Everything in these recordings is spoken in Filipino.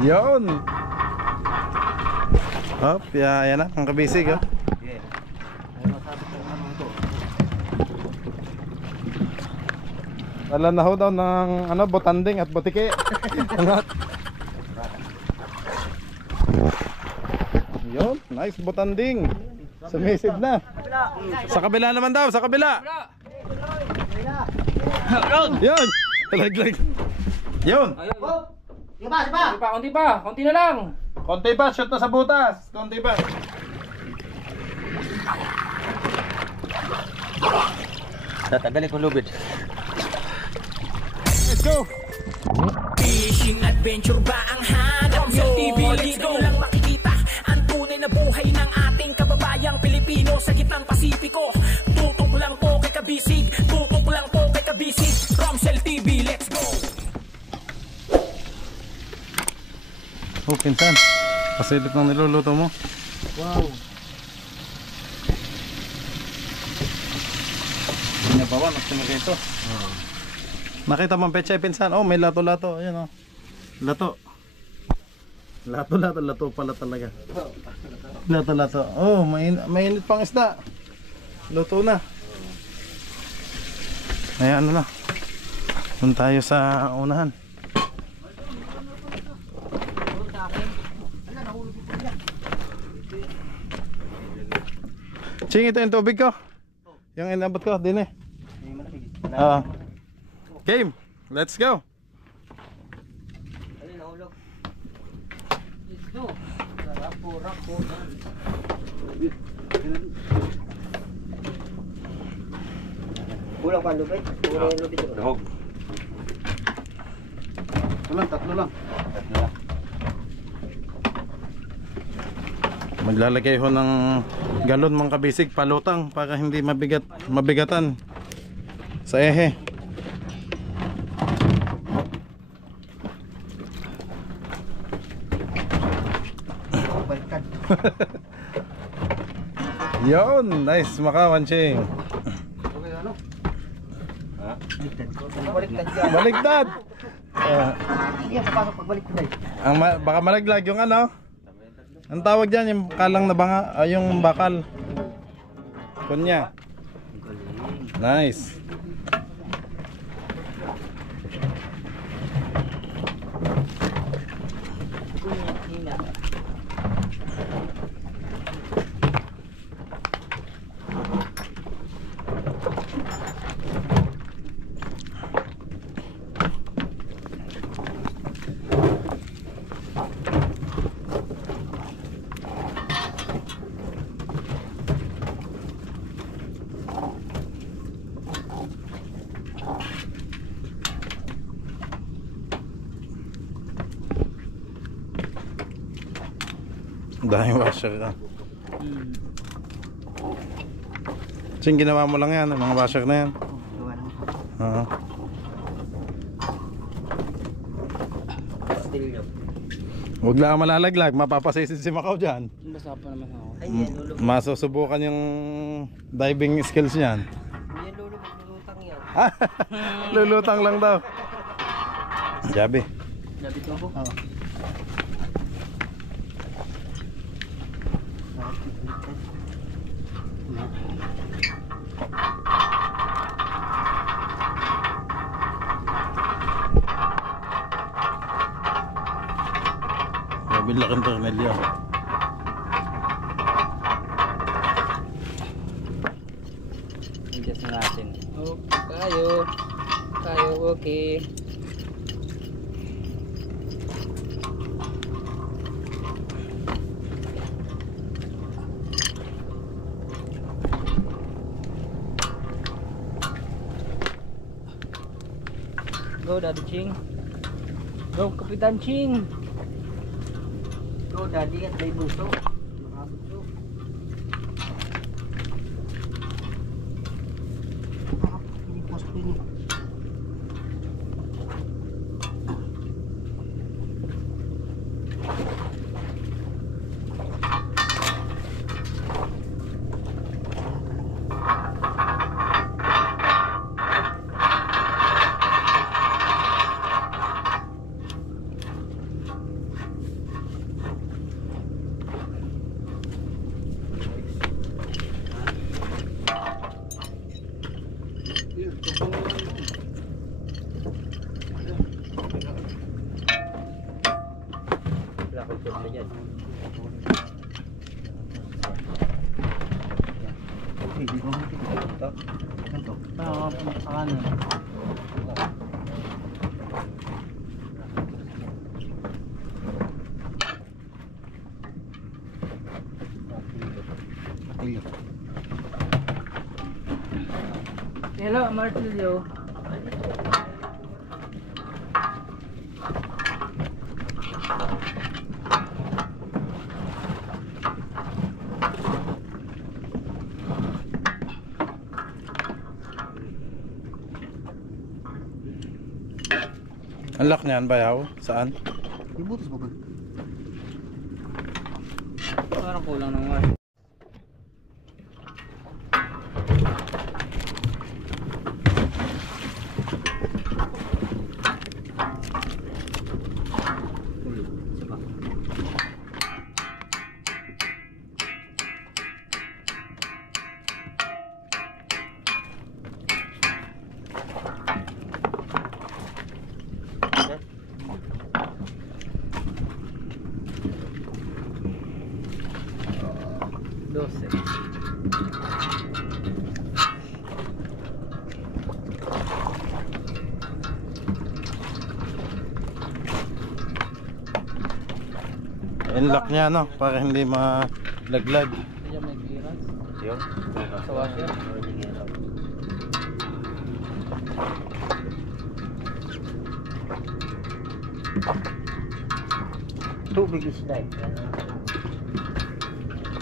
Yun. Hop, yan na, ang kabisig oh. Wala na ho daw ng ano, botanding at botike. Yun, nice botanding. Sumisid na. Sa kabila naman daw, sa kabila. Yun. Lag. Yun. Konti pa, konti na lang. Konti pa, shoot na sa butas. Konti pa. Tatagalin kong lubid. Let's go. Fishing adventure ba ang hanap sa TV? Let's go lang makikita ang tunay na buhay ng ating kababayang Pilipino sa gitnang Pasipiko. Tutok lang po kay Kabisig, tutok lang po kay Kabisig. Romsel TV, let's go. Oh, pinsan. Pasilip ng niluluto mo. Wow. Binabawan at ito. Nakita mo ang pecha pinsan. Oh, may lato-lato. Ayan oh. Lato. Lato pala talaga. Lato. Oh, mainit pang isda. Luto na. Ayan, ano na. Doon tayo sa unahan. Ching, ito yung tubig ko. Yung inabot ko, din eh. Game, let's go. Kulang pa lubid? Kulang lubid ito. Dahog. Tatlo lang. Maglalagay ho ng galon mga kabisig, palutang para hindi mabigatan sa ehe. Yun, nice makawan ching. Baliktad. Baka malaglag yung ano. Ang tawag dyan, yung kalang na banga, yung bakal. Kunya. Nice. Dahil washer ka. Ching, ginawa mo lang yan, mga washer na yan. Huwag lang malalaglag, mapapasisid si Macau dyan. Basta pa naman ako. Masusubukan yung diving skills niyan. Lulutang yan. Lulutang lang daw. Jabi. Jabi to ako? Oo. Laking tornilyo. Adjust na natin. Tayo, okay. Go, Daddy Ching. Go, Kapitan Ching. Go, Daddy at may bunso. Wala akong turno dyan. Hindi ko ito. Ito. Kanan. Hello, Martilio. Ang lock niyan, bayaw? Saan? Ibutos mo ba? Parang kulang ng wash. Lock niya, no? Para hindi malaglag. Diyan may clearance. Yun. Sa washer. Tubig is life.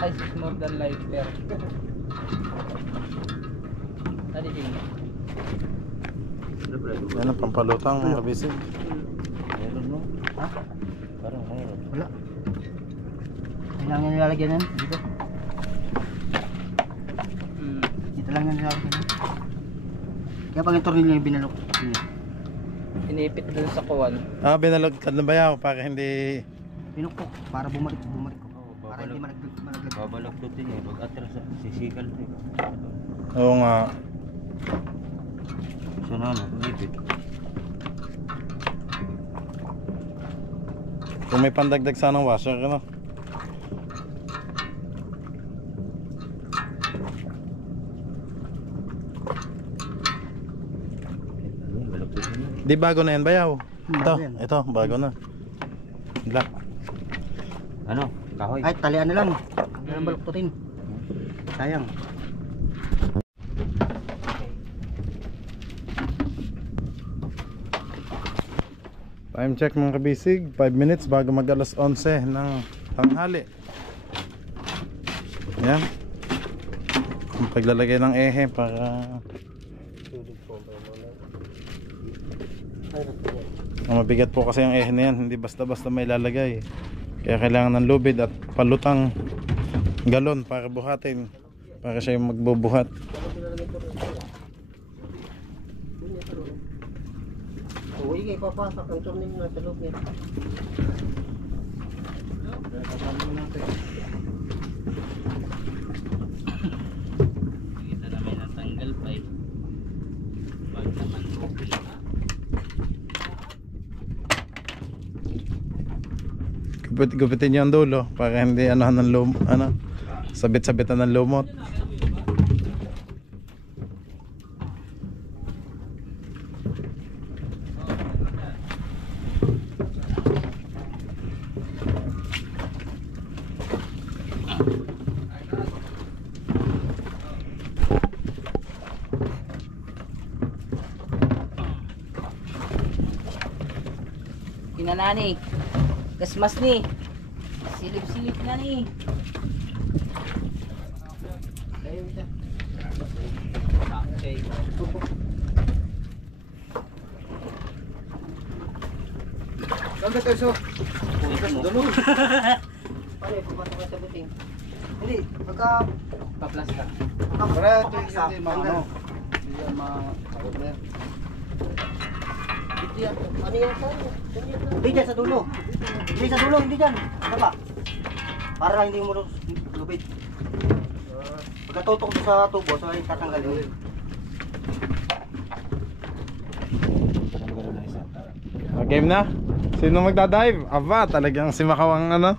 Ice is more than life there. Tadi Ching. Yan ang pampalutang mga kabisig. Meron no? Ha? Parang mayroon. Wala. Kailangan nilalagyan yan dito. Dito lang yan nilalagyan yan. Kaya pag yung tornilyo yung binalok. Inipit dun sa kuwan. Binalagtad na bayaw para hindi... Pinukpok para bumalik ko. Para hindi malaglag. Babalagdutin niya. Pag atras sisikal ito. Oo nga. So na ipit. Kung may pandagdag sanang washer, ano? Di bago na yan bayaw? Ito, bago na. Black. Ano? Kahoy? Ay, talian na lang. Huwag na baluktutin. Sayang. Time check mga kabisig, 5 minutes bago mag alas 11 ng tanghali. Yan. Ang paglalagay ng ehe para mabigat po kasi ang ehe na yan, hindi basta-basta may lalagay. Kaya kailangan ng lubid at palutang galon para buhatin, para siya yung magbubuhat. Uy, kayo papasok ang tornilyo na sa loob niya. Kita na may natanggal pa eh. Pag naman okay. Gupitin niyo ang dulo para hindi sabit-sabitan ng lumot. Kinanani. Gasmas ni. Silip-silip na ni. Okay. Saan tayo so? Dulo. Paano yung pumasok ka sa buting? Hindi, pagka... Pa-plus ka. Para ito yung hindi maano. Hindi yan makakot na yan. Ano yan saan? Hindi dyan sa dulo. Hindi sa dulo, hindi dyan. Ano ba? Para hindi mo lubid. Pagkatutok sa tubo, so ay tatanggalin. Game na? Sino magdadive? Aba, talagang si Macau ang ano?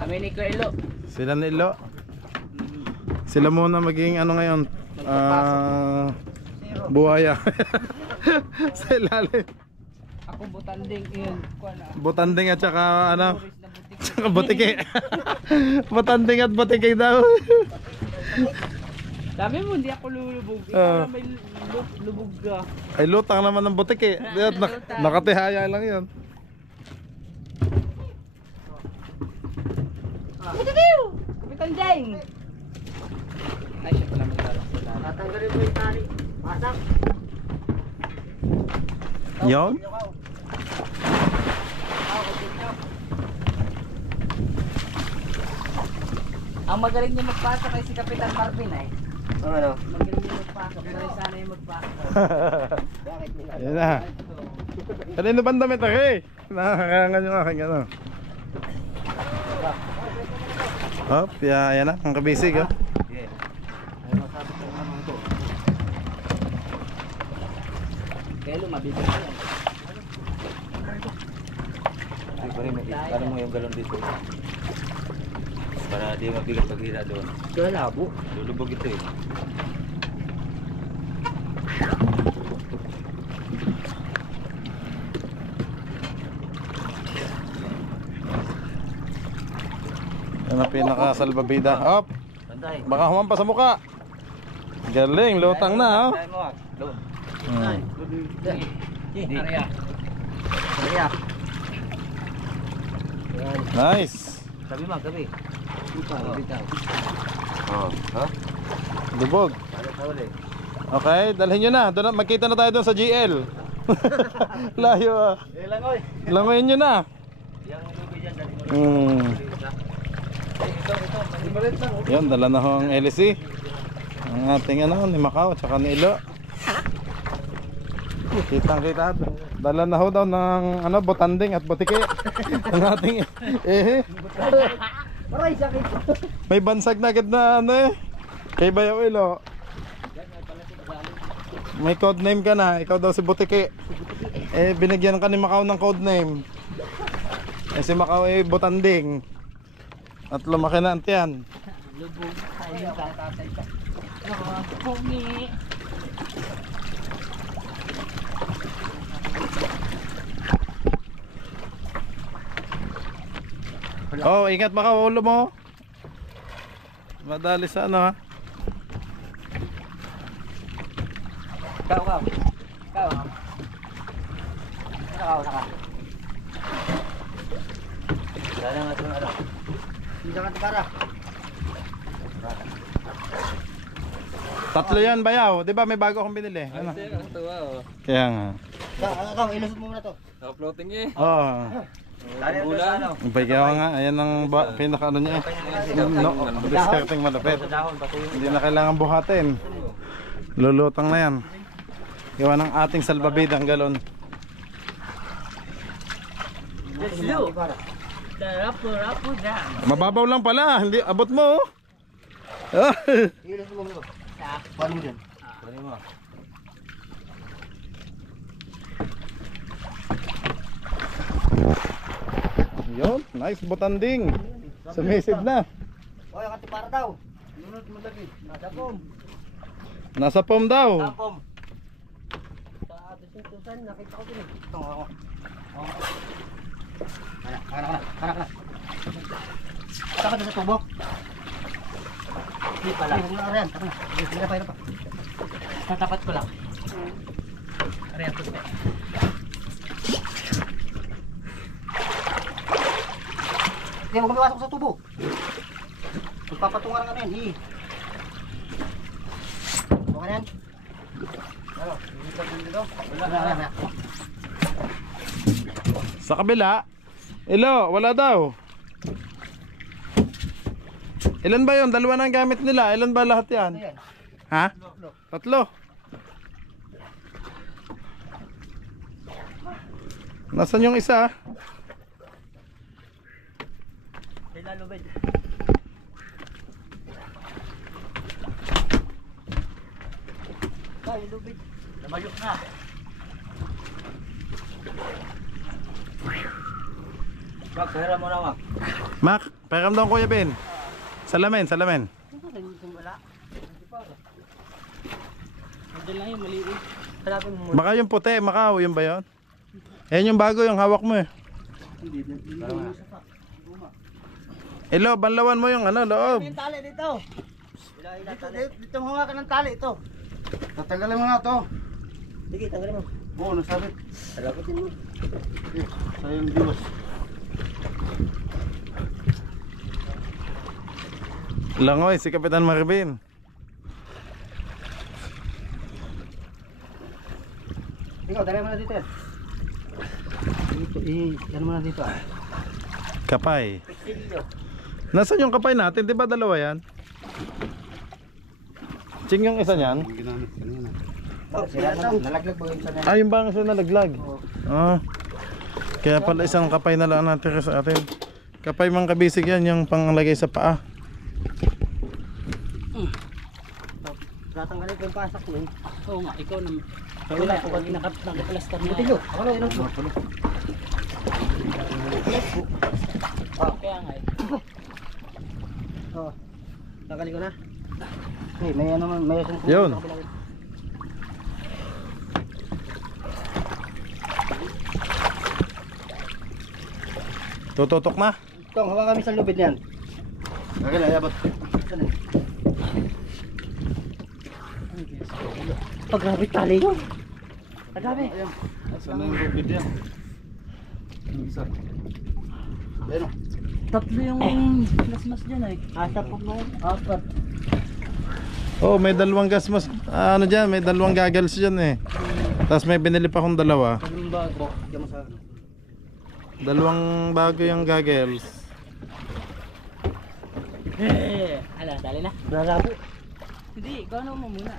Kami ni Kuelo. Sila ni Ilo. Sila muna maging ano ngayon? Buhaya. Sa ilalim. Ako butanding yun. Butanding at saka ano? Tsaka butike. Butanding at butike daw. Sabi mo, hindi ako lulubog. Ah. May lubog ka. Ay lutang naman ng butike. Nakatihaya lang yun. Butanding! Ay, siya pala maglalak sa lahat. Tatanggalin mo yung tali. Masak. Yon? Ang magaling niya magpasok ay si Kapitan Marvin ay. Ano? Magaling niya magpasok. Pero sana yung magpasok. Yan na. Kanino ba ang damit ako eh? Nakakakangan yung aking ano. Hop, yan na. Ang kabisig oh. Okay. Ay, masabi ko naman ito. Kaya lumabibig ka yan. Ay, paano mo yung galon dito? Para di mabigat paghira doon. Kaya labo. Lulubog ito eh. Yan ang pinaka-salbabida. Hop, Tantay. baka humampa sa muka. Galing, lutang na oh. Tantay mo ah. Doon. Area. Kaya. Nice. Sabi mo, gabi. Bitaw. Oh, ha? Lubog. Ano sa uli? Okay, dalhin nyo na. Doon, magkita na tayo doon sa GL. Layo ah. Langoy. Langoyin nyo na. Yang lubi dyan, dali mo. Ito. Yan, dala na ho ang LC. Ang ating ano, ni Macau, tsaka ni Ilo. Kitang kita. Dala na ho daw ng ano, butanding at butike. Ang ating Aray, sakit. may bansag na agad na ano eh. Kay Bayaw Ilo. May code name ka na, ikaw daw si butike. Eh, binigyan ka ni Macau ng code name. Eh, si Macau eh, butanding. At lumaki na ang tiyan. Lubog. Ayun ka. Tatay ka. Pungi. Oh, ingat baka ulo mo. Madali sa ano ha. Ikaw. Naka. Sana nga ito ano. Hindi ka para. Tatlo yan Bayaw, di ba may bago akong binili? Ano? Kaya nga. Ikaw, ilusot mo muna to. Naka-floating eh. Oh. Dali ito sa ano. Bayaw nga, ayan ang pinaka ano niya eh. No, discarding malapit. Sa dahon, patuloy. Hindi na kailangan buhatin. Lulutang na yan. Gawa ng ating salbabida ang galon. Let's do. Rapo dyan. Mababaw lang pala, hindi abot mo. Oh. Ilusot mo muna to. Paano mo dyan? Kunin mo. Yun, nice butanding. Sumisid na. Oy, ang para daw. Lunod mo lagi. Nadapom. Nasa pom daw. Tapom. Sa Tusan, nakita ko din eh. Ito ako. Kana. Taka sa tubo. Hindi pala. Hindi na rin. Taka na. Hindi pa. Tatapat ko lang. Ariyan ko. Hindi mo kumiwasok sa tubo. Magpapatungan ka na yan. Okay na yan? Ano? Ilipat mo dito? Wala. Sa kabila. Ilo, wala daw. Ilan ba yun? Dalawa na ang gamit nila. Ilan ba lahat yan? Ayan. Ha? Tatlo. Nasaan yung isa? Kailan lubid? Ay, lubid. Namayok na. Mak, pera mo na, Mak. Mac, pakiram daw Kuya Ben. Salamin, salamin. Wala. Nandiyan lang yung maliit. Hanapin mo. Baka yung puti, Macau, yun ba yun? Yan yung bago, yung hawak mo eh. Ilo, banlawan mo yung ano, loob. Yung tali dito. Dito mo hawakan ng tali ito. Tatanggalin mo nga to. Sige, tanggalin mo. Oo, nasabit. Talapatin mo. Sayang Diyos. Langoy, si Kapitan Marvin. Ikaw, tali mo na dito. Dito, yan mo na dito. Kapay. Piksilyo. Nasaan yung kapay natin? Di ba dalawa yan? Ching yung isa niyan? Ang ginamit kanina. Nalaglag mo yung isa na. Ah, yung bang isa nalaglag? Ah. Kaya pala isang kapay na lang natin sa atin. Kapay mang kabisig yan, yung panglagay sa paa. Tatanggalin ko yung pasak mo. Oo nga, ikaw na. Wala ko pag Nakaplaster na. Buti nyo. Ako na, inom mo. Kaya nga eh. Oo. Tanggalin ko na. Okay, may ano man, may isang Yun. Tututok na. Tong, hawakan kami sa lubid niyan. Okay na, yabot. Oh, grabe tali yun. Grabe. Saan na yung rubid yan? Isa. Ayun o. Tatlo yung mas dyan eh. Asa po mo? Apat. Oh, may dalawang gas mas ano diyan, may dalawang goggles diyan eh. Tapos may binili pa akong dalawa. Yung bago. Diyan mo sa Dalawang bago yung goggles. Ala, dali na. Bravo. Hindi, ikaw na mo muna.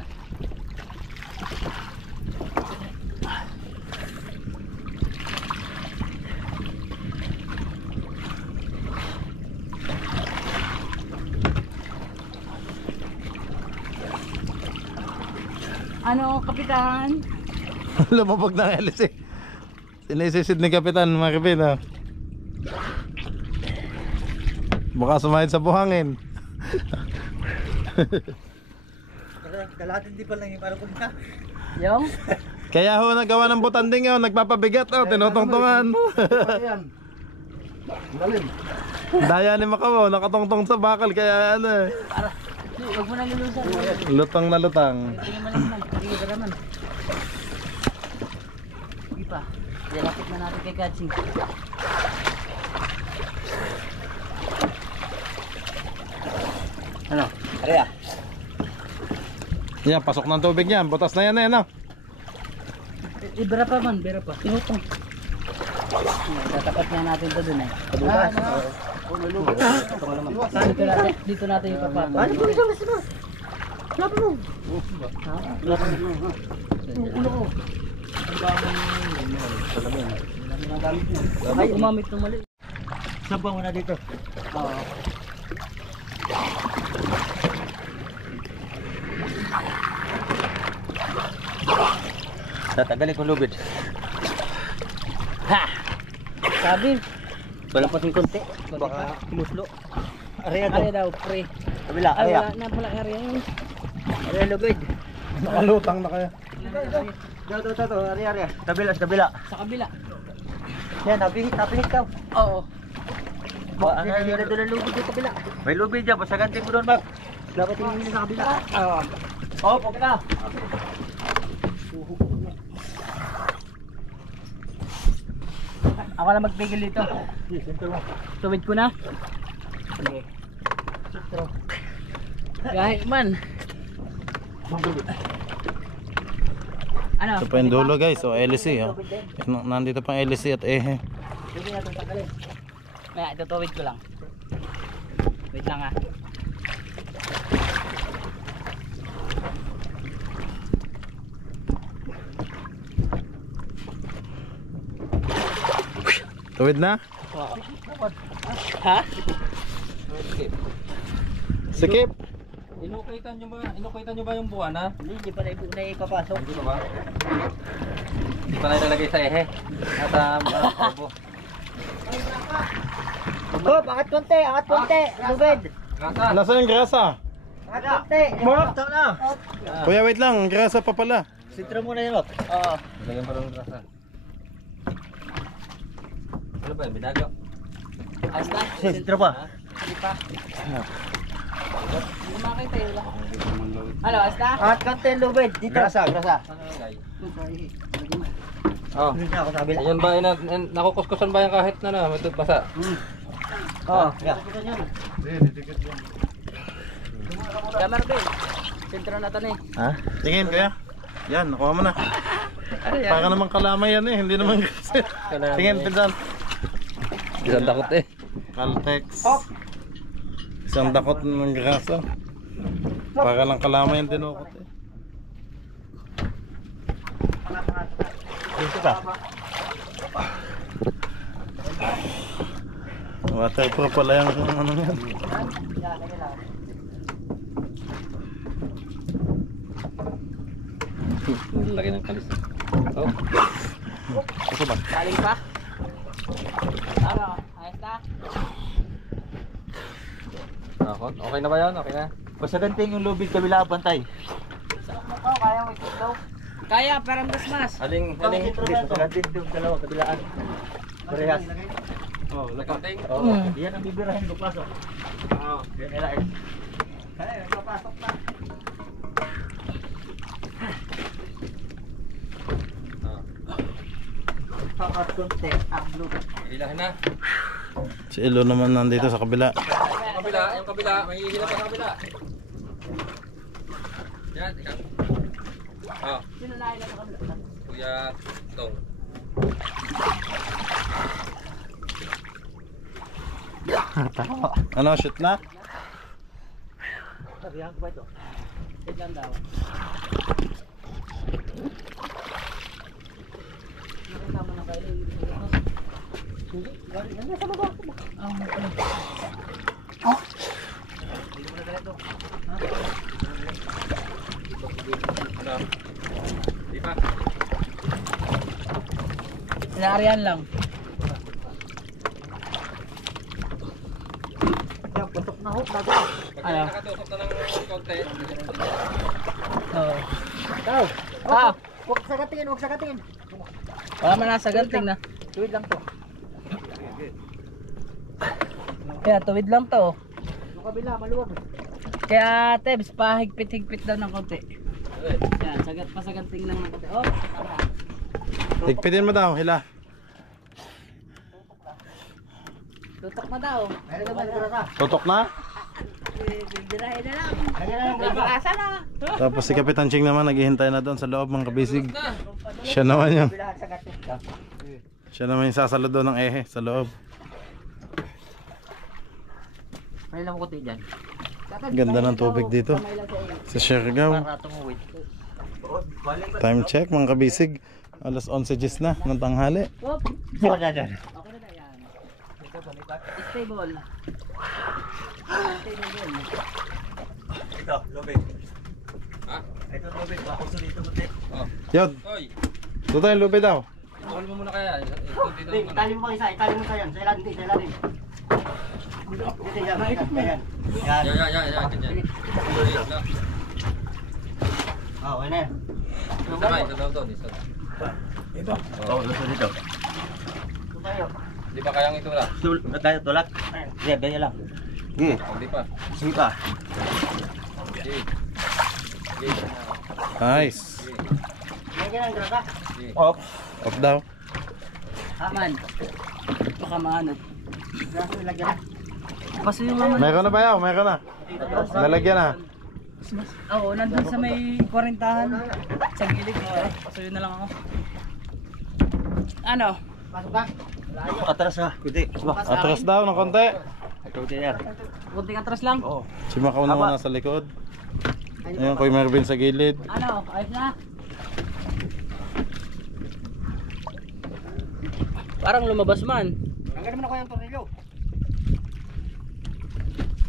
Ano, kapitan? Lumabog ng LC. Sinisisid ni Kapitan Marvin ah. Baka sumahid sa buhangin. Kalahatin di pa lang yung parang kumita. Yung? Kaya ho nagawa ng butanding yun, nagpapabigat oh, tinutungtungan. Ayan. Dalim. Daya ni Macau, nakatungtong sa bakal kaya ano eh. Huwag mo na lulusan. Lutang na lutang. Tingin mo lang man. Tingin ka naman. Hindi pa. Lapit na natin kay Katsi. Ano? Aria. Yan, pasok ng tubig yan. Butas na yan eh, no? Ibera pa man, bera pa. Tinutong. Tatapat nga natin ito dun eh. Kabukas. Dito natin yung papato. Ano po isang nasa ba? Lapi mo. Ulo ko. Ay, umamit ng mali. Sabang mo na dito. Oo. Tatanggalin ko lubid. Ha! Sabi, Wala pa sing konti. baka Kimuslo. Aria Area daw, pre. Kabila, Ay, aria. wala na pala area yun. Aria lubid. Nakalutang na kaya. Ito. Aria. Kabila. Sa kabila. Yan, napihit ka. Oo. Ano yun na doon ang lubid yung kabila? May lubid dyan, pasagantin mo doon, Mag. Dapat yung sa kabila. Oo. Oh, pag na. Ako na magpigil dito. Tuwid ko na. Sige. Kahit man. Ano? Ito pa yung dulo guys, so LC oh. Nandito pang LC at ehe. Pwede natin takalin. Kaya ito tuwid ko lang. Wait lang ah. Tuwid na? Ha? Sikip. Inukitan nyo ba yung buwan ha? Hindi pa na ipapasok. Hindi ba? Hindi pa na ilalagay sa ehe. At Bob, angat konti, lubid. Nasaan yung grasa? Angat konti. Bob, tao na. Kuya, wait lang. Grasa pa pala. Sintro muna yun, Bob. Oo. Lagyan pa lang ng grasa. Ano ba yun? Binago? Ayos na. Sintro pa. Ano, ayos na? Angat konti, lubid. Dito. Grasa. Oh. Ako sa kabila. Ayan ba, nakukuskusan ba yan kahit na basa? Oo. Yeah. Kamar ba? Sintro na to na eh. Ha? Tingin kuya. Yan, nakuha mo na. Para naman kalamay yan eh. Hindi naman grasa. Tingin, pinsan. Isang takot eh. Caltex. Isang dakot ng grasa. Para lang kalamay yung dinukot eh. Dito ka. Waterproof pala yung ano yan. Laki ng kalis. Oh. Ito ba? Saling pa? Ano? Ayos na? Takot. Okay na ba yan? Okay na? Basta ganting yung lubid kabila bantay. Kaya mo ito. Kaya, parang mas. Aling Basta ganting yung dalawa kabilaan. Parehas. Oh, lakanting. Yan ang bibirahin ko pasok. Oh. Yan ilain. Kaya, papasok na. Pakat konti ang lubid. Hilahin na. Si Elo naman nandito sa kabila. Yung kabila, may hihila pa sa kabila. Yan, ikaw. Oh, Sino na ilan sa kabila? Kuya Tong. Ano, shoot na? Sabihan ko ba ito? Tignan daw. Nakasama na kayo. Hindi sa baba. Ano? Di ba? Inaarihan lang. Yan, putok na hook na daw. Pag nakatusok na ng konti. Oo. Daw. Huwag sagatingin, huwag sagatingin. Wala man nasa ganting na. Tuwid lang to. Kaya tuwid lang to. Yung kabila, maluwag. Kaya Tebs, pahigpit-higpit daw ng konti. Yan, sagat pa sa ganting lang ng konti. Oh, tama. Higpitin mo daw, hila. Tutok na daw. Meron naman grasa. Tutok na. Bibirahin na lang. May bakasa na. Tapos si Kapitan Ching naman naghihintay na doon sa loob mga kabisig. Siya naman yun. Siya naman yung sasalo doon ng ehe sa loob. May lang kuti dyan. Ganda ng tubig dito sa Siargao. Para tumuwid. Time check mga kabisig. Alas 11 na ng tanghali. Wala dyan. Okay na yan. Stable. Ito, lobig. Ha? Ito tubig, bakuso dito buti. Oh. Yod, Hoy, tuto yung lupi daw. tukol mo muna kaya. Itali mo isa, itali mo sa yan. Sa ilalim, sa ilalim. Dito yan, yan. Yan. Yan, ganyan. Okay na yan. Sabay, ito daw doon. Ito. Oo, gusto dito. Tayo. Di ba kayang ito lang? Tayo, tulak. Sige, ganyan lang. Sige. Hindi pa. Sige pa. Sige. Sige. Nice. Ganyan ang grasa. Sige. Off. Off daw. Aman. Baka maano. Grasa nilagyan na. Paso yung mga... Meron na ba yaw? Meron na. Nalagyan na. Oo, nandun sa may 40-han. Sa gilid. Paso yun na lang ako. Ano? Pasok ba? Atras ha. Kuti. Atras daw ng konti. Kuti yan. Kunting atras lang. Oo. Si Macau naman nasa likod. Ayun, Kuya Mervin sa gilid. Ano? Ayos na? Parang lumabas man. Tanggalin mo na ko yung tornilyo.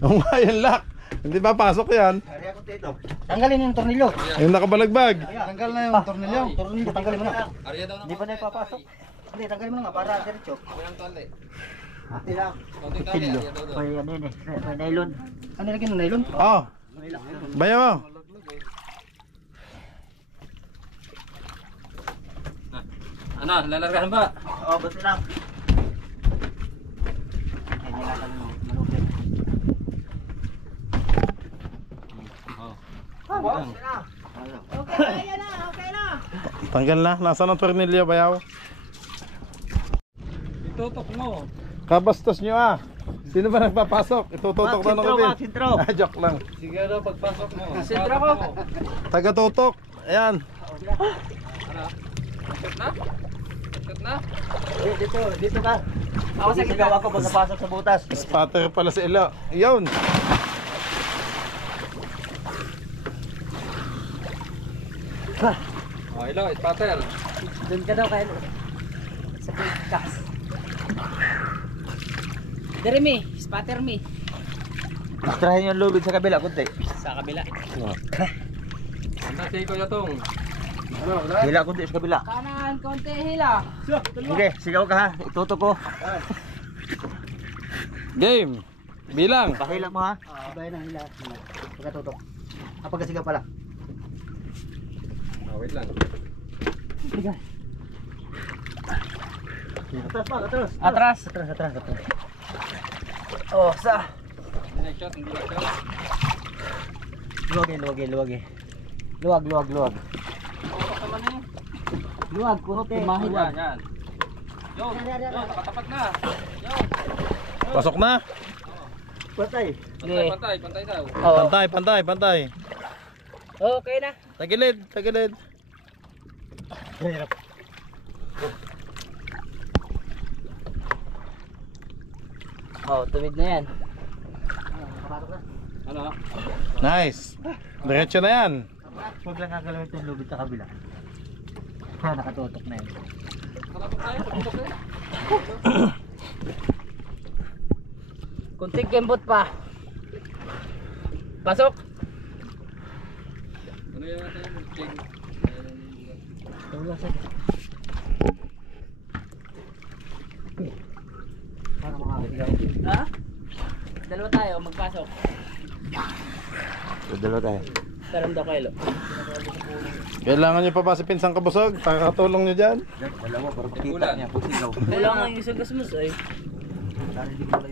Oo nga, yan lock. Hindi ba pasok yan? Tanggalin yung tornilyo. Yung nakabalagbag. Tanggal na yung tornilyo. Tornilyo, tanggalin mo na. Arya daw na. Hindi pa na ipapasok. Hindi, tanggalin mo na nga para diretso. Walang tali. Ate lang. Pilyo. May ano yun eh. May nylon. Ano lagi ng nylon? Oh. Bayaw mo. Ano, lalargahan ba? Oo, basta lang. Ay, nilatan mo. Malugay. Tanggal na. Nasaan ang tornilyo, bayaw? Itutok mo. Kabastos nyo ah. Sino ba nagpapasok? Itututok na ako din. Sintro. Ah, joke lang. Sige na, pagpasok mo. Sentro ko. Taga-tutok. Ayan. Ikot na? Ikot na? Dito ka. Ako sa Sigaw ako pag napasok sa butas. Spatter pala si Elo. Yun. Oh, hello, spatter. Doon ka daw kayo. Sa podcast. Dere mi, spatter mi. Extrahin yung lubid sa kabila, kunti. Sa kabila. Anda, sige ko yatong. Hila kunti sa kabila. Kanan, konti hila. Sige, sigaw ka ha. Itutok ko. Game. Bilang. Pakila mo ha. Sabay na hila. Pagkatutok. Pagkasigaw pala. Oh, wait lang. Atras pa, atras. Atras. Atras. Oh, sa. Hindi na shot, hindi na shot. Luwag. Luwag. Tutok naman eh. Luwag, kunti. Yan, yan. Yo, nakatapat na. Yo. Pasok na. Patay. Pantay daw. Oh. Pantay. Okay na. Tagilid. Oh, tuwid na yan. Ano? Nice. Diretso na yan. Huwag lang kakalawin yung lubid sa kabila. Nakatutok na yun. Nakatapat tayo, tutok eh. Kunting kembot pa. Pasok. Ano yan natin? Ching. Ha? Dalawa tayo, magpasok. Dalawa tayo. Taram daw kayo. Kailangan nyo pa ba si Pinsang Kabusog? Pakatulong nyo dyan. Dalawa para pakita niya. Pusigaw. Kailangan yung isang gasmus ay.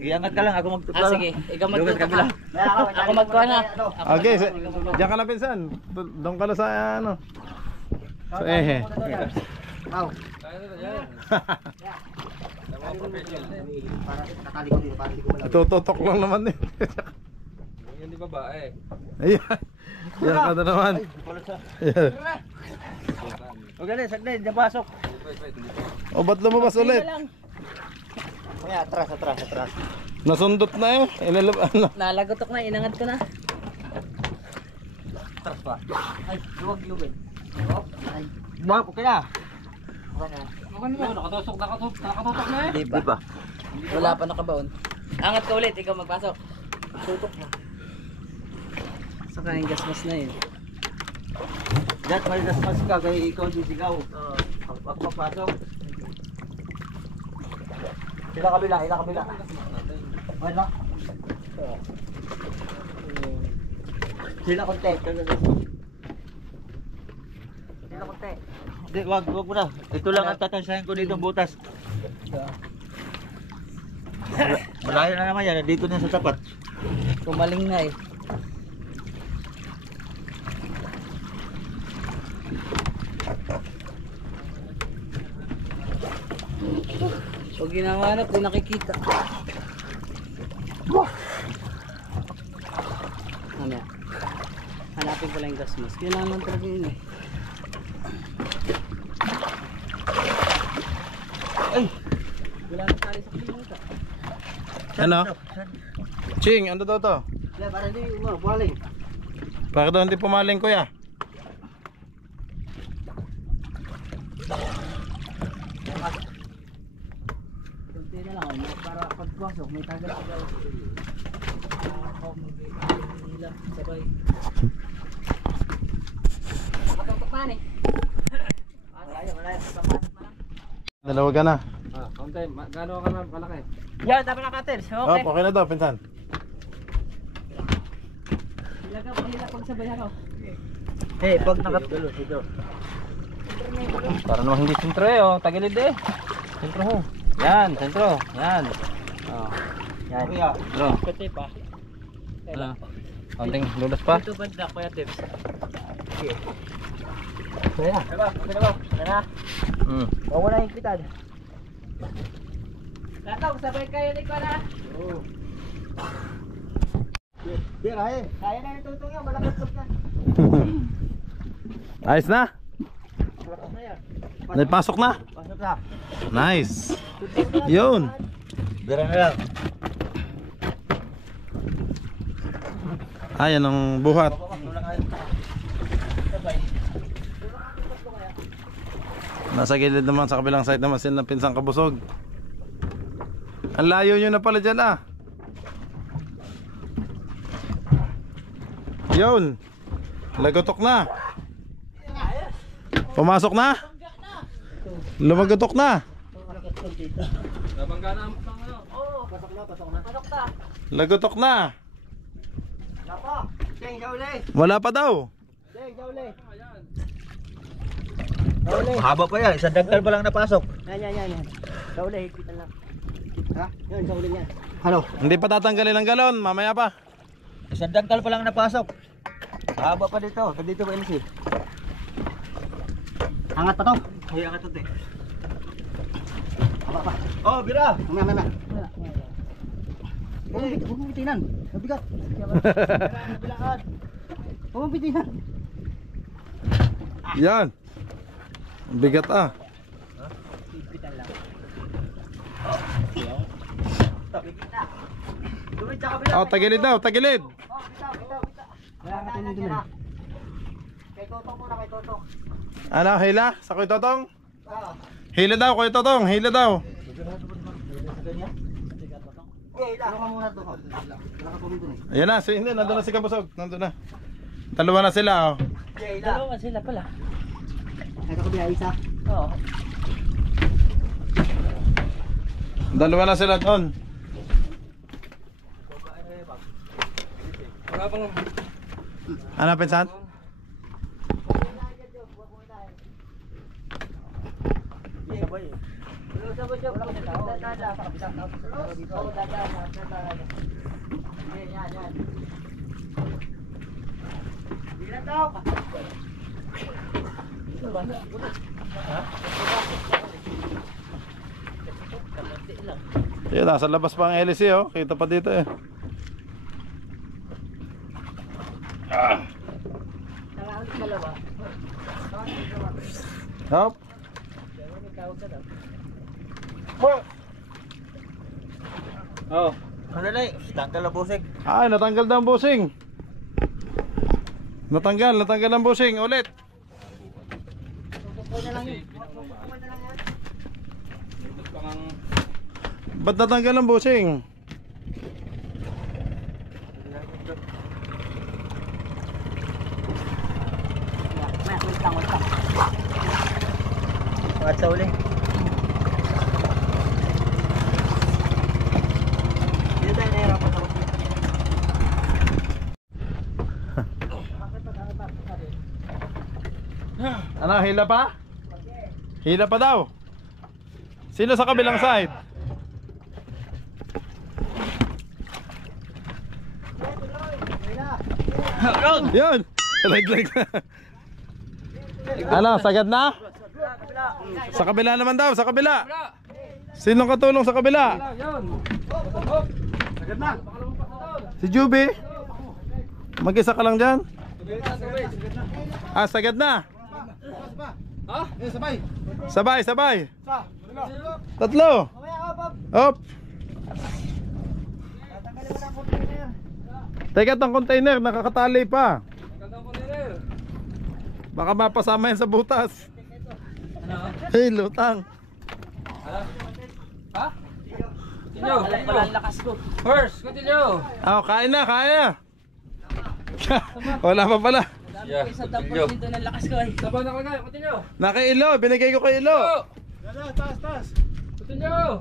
Iangat ka lang, ako magtutok. Sige, ikaw magtutok ka. Ako magkuha na. Okay, diyan ka na Pinsan. Doon ka na sa ano. Sa ehe. Wow. Kaya na yan. Tama professional. Para nakali ko dito, para hindi ko malaw. Itututok lang naman eh. Yan di babae. Ayan. Yan ka na naman. Ayan. O galing, saglit, diyan pasok. Wait. O ba't lumabas ulit? Kaya atras. Nasundot na eh. Ano? Nalagotok na, inangat ko na. Atras pa. Ay, luwag. Ay, buwag, okay na. Nakatutok na eh. Di ba? Wala pa nakabaon. Angat ka ulit, ikaw magpasok. Tutok na. Saka yung gasmas na yun. Diyan, may nasmas ka, kaya ikaw sisigaw. Ako papasok. Sila kabila. Wala. Sila konti. Hindi, wag mo na. Ito lang ang tatansahin ko dito butas. Malayo na naman yan, dito na sa tapat. Kumaling na eh. Pag ginahanap, di nakikita. Ano yan? Hanapin ko lang yung gas mask. Kailangan talaga yun eh. Ay! Wala na tali sa klinika. Ano? Ching, ano daw to? Wala, para hindi buhaling. Bakit daw hindi pumaling kuya? Kunti na lang, para pagpasok, may tagal sa gawin. Sabay. Nakatutok na eh. Malayo. Sapatos na lang. Dalawa ka na. Konti, gano'n ka na kalaki? Yan, tama na cutters. Oh, Okay. okay na daw, pinsan. Ilagay mo nila pag sabay ako. Eh, pag nakat... Para naman hindi sentro eh, oh. Tagilid eh. Sentro ho. Yan, sentro. Yan. Oh. Yan. Sentro. Kuti pa. Ano? Konting lulas pa. Ito banda, Kuya Tips. Kaya. Okay na ba? Tara. Huwag mo na higpitan. Latong, sabay kayo ni Kuya. Bira eh. Kaya na yung tutong yan. Malakas na. Ayos na? Malakas na yan. Napasok na? Pasok na. Nice. Yun. Bira na lang. Ayan ang buhat. Nasa gilid naman sa kabilang side naman sila ng pinsang kabusog. Ang layo nyo na pala dyan ah. Yun. Lagotok na. Pumasok na. Lumagotok na. Nabangga na ang ano. Pasok na, pasok na. Pasok ta. Lagotok na. Nako. Deng, Jauli. Wala pa daw. Deng, Jauli. Jauli. Mahaba pa yan. Isang dagtal pa lang napasok. Yan. Jauli, higpitan lang. Ha? Yan, Jauli yan. Halo. Hindi pa tatanggalin ang galon. Mamaya pa. Isang dagtal pa lang napasok. Mahaba pa dito. Dito ba LC? Angat pa to. Ay, angat to, te. Haba pa. Oh, bira. Mamaya. Huwag mong bitinan. Mabigat. Nabilaan. Huwag mong bitinan. Yan. Bigat ah. Higpitan lang. Tumit sa kabila. Oh, tagilid daw, tagilid. Bita. Wala ka tuloy dun. Kay Totong muna, kay Totong. Ano, hila? Sa Kuya Totong? Ah. Hila daw, Kuya Totong. Hila daw. Okay, ila. Tulungan muna to. Wala ka tuloy dun eh. Ayan na, hindi, nandun na si Kabusog. Nandun na. Dalawa na sila oh. Okay, ila. Dalawa sila pala. Ay, kakabila, isa. Oo. Dalawa na sila doon. Wala pang... Ano, pinsan? Sabay eh. Sabay siya. Wala ka tao. Dadaan sa kabila. Oo, dadaan. Yan. Bilang tao. Yan, nasa labas pa ang LC oh. Kita pa dito eh. Hop. Oh. Ano na eh? Tanggal ang busig. Ay, natanggal daw ang busing. Natanggal ang busing. Ulit. Ba't natanggal ang busing? Wait lang. Pangat sa uli. Dito tayo nahirapan ako. Ano, hila pa? Hila pa daw. Sino sa kabilang side? Yun. Lag. Ano, sagad na? Sa kabila naman daw, sa kabila. Sinong katulong sa kabila? Sagad na. Si Juby. Mag-isa ka lang dyan. Ah, sagad na. Ha? Sabay. Tatlo. Hop. Teka, itong container nakakatali pa. Magandang container. Baka mapasama yan sa butas. Ano? Hey, lutang. Ha? Continue. Pala ang lakas ko. First, continue. Oh, kain na. Wala pa pala. Yeah, Isa tapos dito ng lakas ko ay. Sabaw na kagaya, continue. Naka-ilo, binigay ko kay Ilo. Taas. Gusto nyo?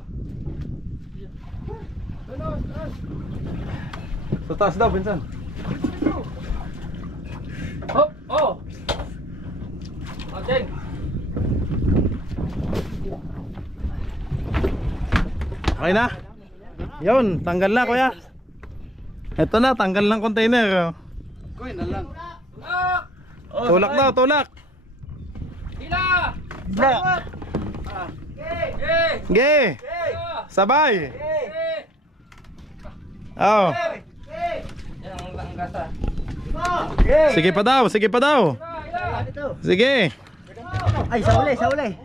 Sa taas daw, pinsan. Hop! Oh! Cheng! Okay na? Yun, tanggal na kuya. Ito na, tanggal ng container. Kuy, na lang. Tulak daw, tulak. Hila! Bra. Eh! Ge. Sabay. Oh. Yan ang gasa. Sige pa daw, sige pa daw. Sige. Ay, sa uli, sa uli.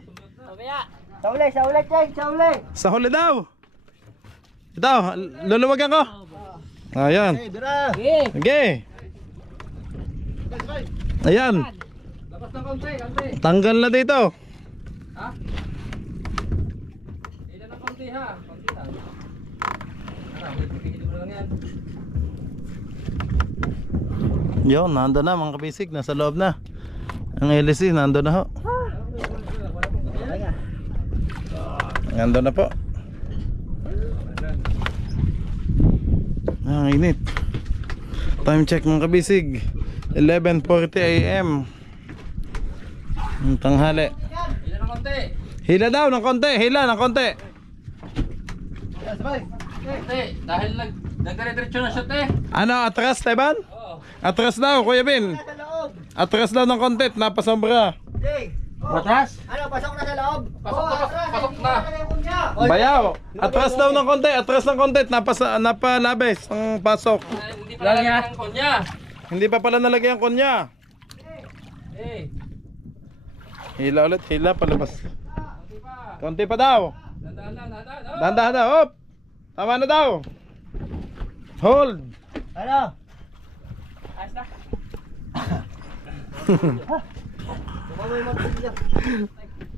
Sa uli, sa uli, Cheng, sa uli. Sa huli daw. Ito, luluwagan ko. Ayan. Dira. Sige. Ayan. Labas ng konti, konti. Tanggal na dito. Ha? Hila ng konti ha. Konti lang. Pipigil mo lang yan. Yun, nando na mga kabisig. Nasa loob na. Ang LC, nando na ho. Nando na po. Ang init. Time check mga kabisig, 11:40 AM. Ang tanghali. Hila ng konti. Hila daw ng konti, hila ng konti. Konti. Dahil nagdire-diretso na shot eh. Ano, atras, Teban? Oo. Atras daw, Kuya Bin. Atras daw ng konti, napasobra. Matras? Ano, pasok na sa loob. Pasok na. Bayaw, atras daw ng konti, atras ng konti, napalabes ang pasok. Hindi pa lalagyan ng konya. Hindi pa pala nalagyan ang konya. Eh. Hila ulit, hila, palabas. Konti pa daw. Dandaan lang, dandaan. Oh. Dahan-dahan daw, hop. Tama na daw. Hold. Ano? Ayos na.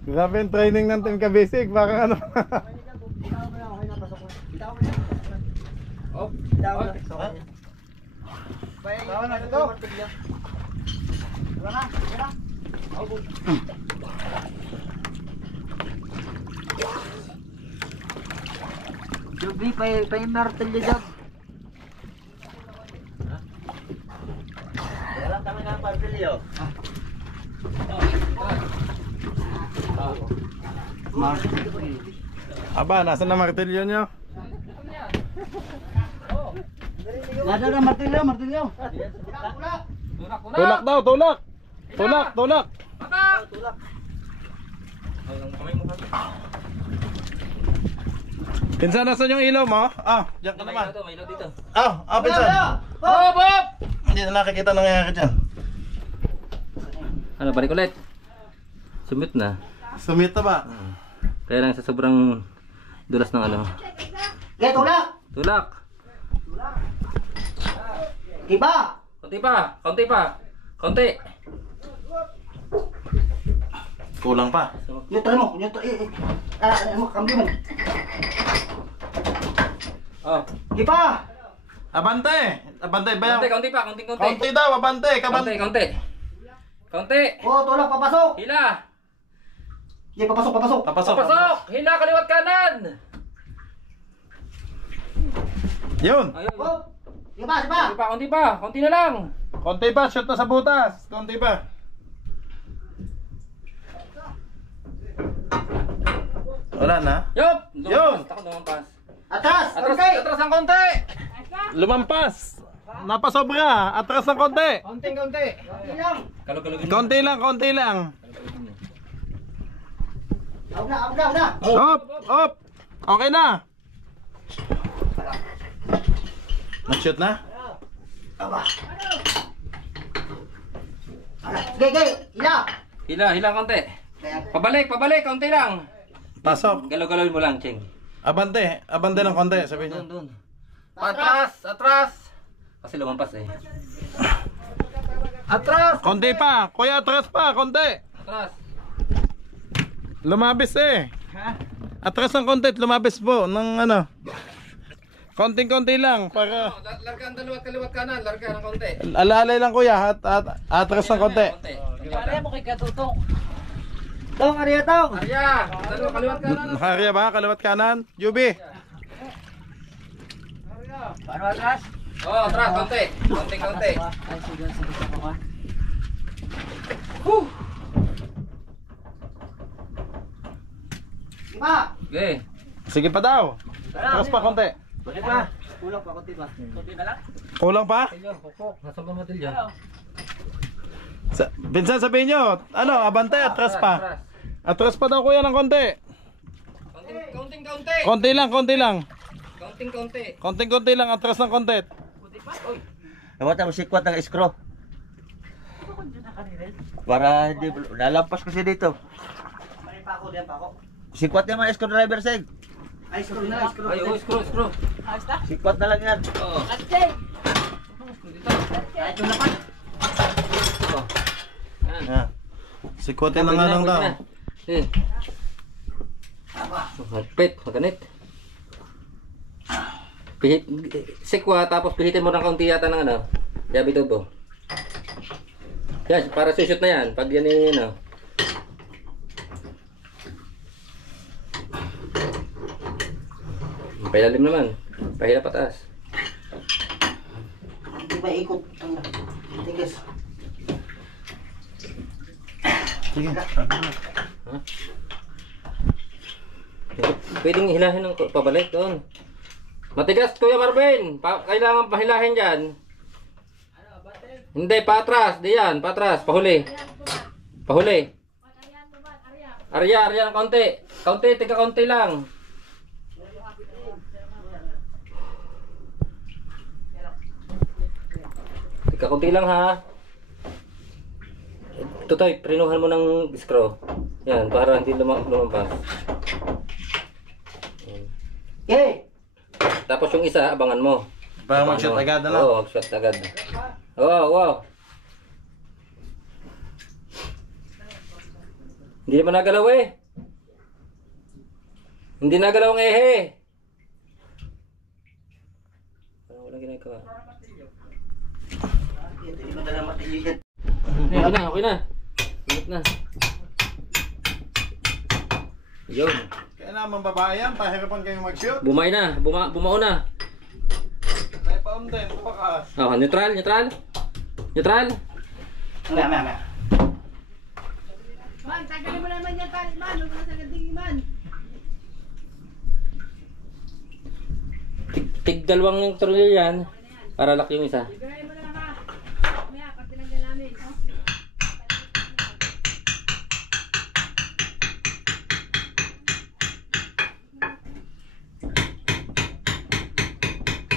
Grabe yung training ng Team Kabisig, parang ano. Oh. Bawa na ito. Jubi, pa yung martilyo dyan. Wala kami ng martilyo. Aba, nasa na martilyo nyo? Nada na martilyo, martilyo. Tulak ko na. Tulak daw, tulak. Tulak, tulak. Patak. Tulak. Ang kamay mo kasi. Pinsan, nasan yung ilaw mo? Ah, diyan ka naman. May ilaw dito. Pinsan. Hop, hop. Hindi na nakikita nangyayari dyan. Ano, balik ulit. Sumit na. Sumit na ba? Kaya lang sa sobrang dulas ng ano. Get tulak. Tulak. Iba. Konti pa, konti pa. Konti. Kulang pa. Yung try mo, yung kambyo mo. Oh. Iba. Abante. Abante ba yung... Konti pa, konti. Konti daw, abante. Konti, konti. Konti. Oh, tulak, papasok. Hila. Hindi, papasok, papasok. Papasok. Pasok. Hila, kaliwat kanan. Yun. Ayun. Oh, iba, iba. Konti pa, konti pa. Konti na lang. Konti pa, shoot na sa butas. Konti pa. Wala na. Yup. Yun. Takot lumampas. Atras, Atras, konti. atras ang konti. Lumampas. Napasobra. Atras ng konti. Konting, konti. Konti lang. Kalog-kalogin. Konti lang, konti lang. Out na, out na, out na. Hop, hop. Okay na. Nag-shoot na? Aba. Gay, gay, ila. Hila, hila konti. Pabalik, pabalik, konti lang. Pasok. Galaw-galawin mo lang, Cheng. Abante. Abante ng konti. Sabi niya. Doon. Atras, atras. Kasi lumampas eh. Atras. Konti pa. Kuya, atras pa. Konti. Atras. Lumabis eh. Atras ng konti. Lumabis po. Ng ano. Konting-konti lang. Para Larga ang kaliwat kanan. Larga ng konti. alalay lang kuya. Atras ng konti. Kaya mo kay Katutok. Tong, Arya, tong! Nakaharya ba? Kaliwat kanan? Juby. Paano atras? Oo, atras, konti. Konti. Ay, sige ako ka. Iba! Okay. Sige pa daw. Atras pa konti. Bakit pa? Kulang pa, konti pa. Kulang pa? Nasa ba matilya? Pinsan sabihin nyo, ano, abante, atras pa. Atras pa daw kuya ng konti. Konting. Konti lang. Konting. Konting-konti lang, atras ng konti. Nawata mo sikwat ng iskro. Para hindi, nalampas kasi dito. Sikwat naman iskro driver seg. Ay, iskro na, iskro. Ay, screw. Sikwat na lang yan. Oo. Ah. Sikwatin na nga lang daw. Eh. Magpit, maganit. Sikwa, tapos pihitin mo ng kaunti yata ng ano. Yabi tubo. Yan, para sushoot na yan. Pag yan yung ano. Pailalim naman. Pahila pataas. Hindi ba ikot ang tigis? Sige. Pwedeng hilahin ng pabalik doon. Matigas, Kuya Marvin. Kailangan pahilahin dyan. Hindi, patras. Diyan, patras. Pahuli. Arya ng konti. Tiga konti lang. Tiga konti lang ha. Tutoy, prinuhan mo ng screw. Yan, para hindi lumampas. Yay! Tapos yung isa, abangan mo. Para mag-shot agad na lang. Oo, mag-shot agad. Wow. Hindi naman nagalaw eh. Hindi nagalaw ng ehe. Parang walang ginagawa. Hindi mo dala matigil. Okay na. Ingat na. Yun. Kaya naman babae yan, pahirapan kayong mag-shoot. Bumay na. Bumao na. Tayo pa din, pakas. Oh, neutral. Maya. Man, tagalin mo naman yan, pare, man. Huwag mo na sa ganding man. Tig dalawang yung tornilyo yan. Para laki yung isa. Bigay mo na lang ha. Maya, pag tinanggal namin.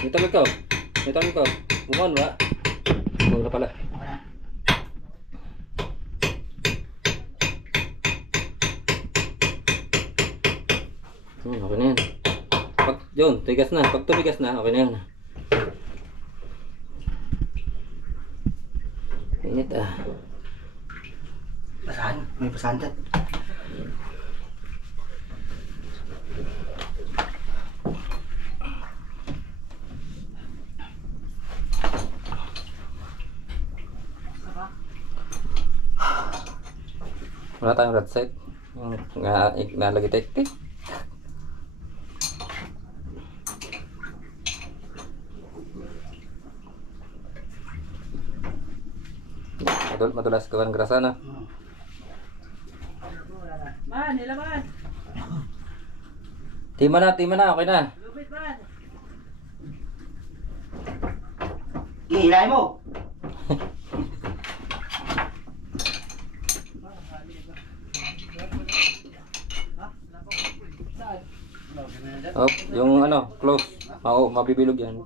Neutral ko. Bumon ba? Bumon na pala. Okay na yan. Tigas na. Pag tumigas na, okay na yan. Init ah. Basahan. May basahan dyan. Wala tayong rod set. Yung nalagay tektik. Madulas ka ng grasa na. Man, nilaban. Tima na. Okay na. Lupit, man. Ihilay mo! Oh, yung ano, close. Mabibilog yan.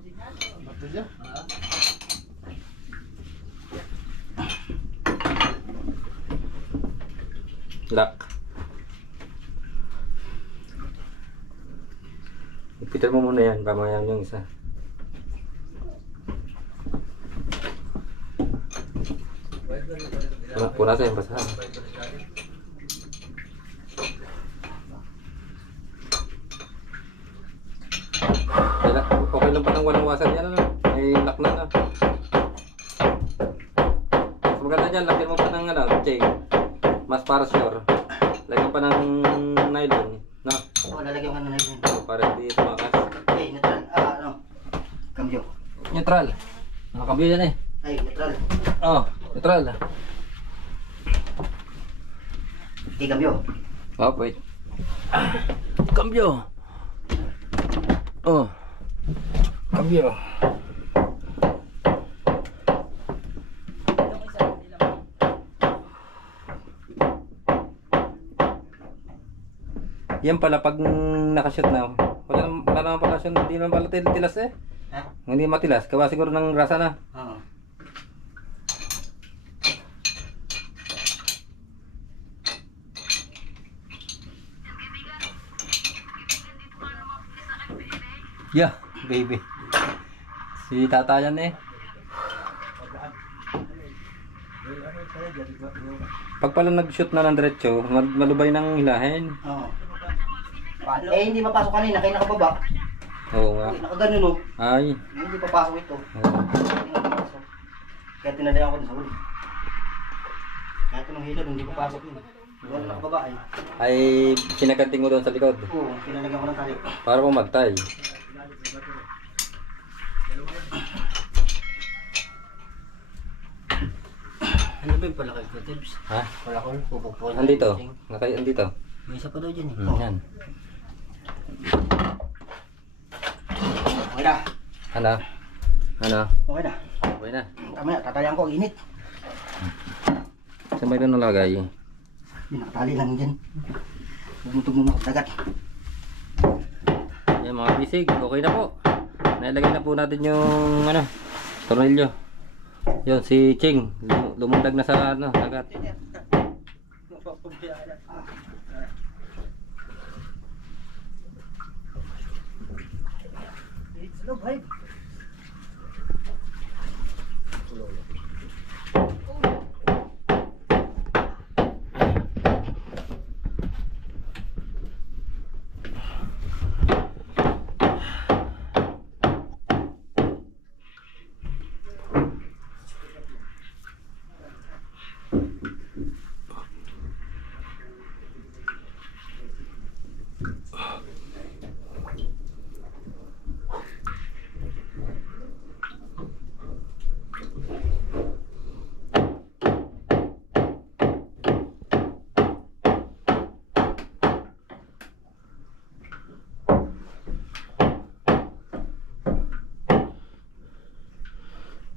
Lock. Ipitan mo muna yan, pamaya yung isa. Punasan yung basahan. Okay lang pa ng walang wasan yan, ano? May lock na, ano? Mas maganda dyan, lagyan mo pa ng, ano, chain. Mas para sure. Lagyan pa ng nylon. No? Oo, lalagyan ko na yun. Para hindi tumakas. Okay, neutral. Ano? Cambio. Neutral. Nakakambyo yan eh. Ay, neutral. Oh, neutral. Okay, cambio. Oh, wait. Cambio. Oh. Cambio. Yan pala pag nakashoot na. Wala naman pala siya, hindi naman pala tilas eh. Ha? Hindi matilas, gawa siguro ng grasa na. Oo. Yeah, baby. Si tata yan eh. Pag pala nag-shoot na ng diretso, malubay ng hilahin. Oo. Eh, hindi mapasok kanina, kaya nakababa. Oo nga. Nakaganon no. Ay. Hindi papasok ito. Oo. Hindi papasok. Kaya tinalayan ko din sa huli. Kahit anong hilod, hindi papasok yun. Wala nakababa eh. Ay, sinaganting mo doon sa likod. Oo, pinalagyan ko ng tali. Para pumagtay. Ano ba yung palakay ko, Tibbs? Ha? Palakol, pupupuan. Andito. Andito. May isa pa daw dyan eh. Yan. Okay na. Ano? Ano? Okay na. Okay na. Tama na, tatayan ko, init. Saan ba ito nalagay? May nakatali lang dyan. Bumutog mo dagat. Yan mga bisig, okay na po. Nailagay na po natin yung ano, tornilyo. Yun, si Ching, lumundag na sa ano, dagat. Hello, babe.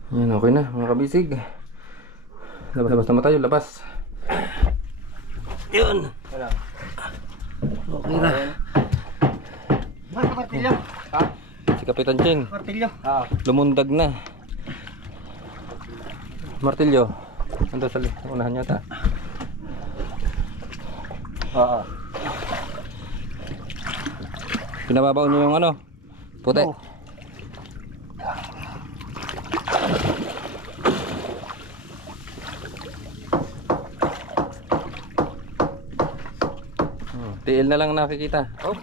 Yan, okay na mga kabisig. Labas-labas naman tayo, labas. Yun. Okay na. Mga martilyo. Ha? Si Kapitan Ching, Martilyo. lumundag na. Martilyo. Ando sa unahan yata. Oo. Pinababaw niyo yung ano? Puti. Oo. Tiil na lang nakikita. Oh.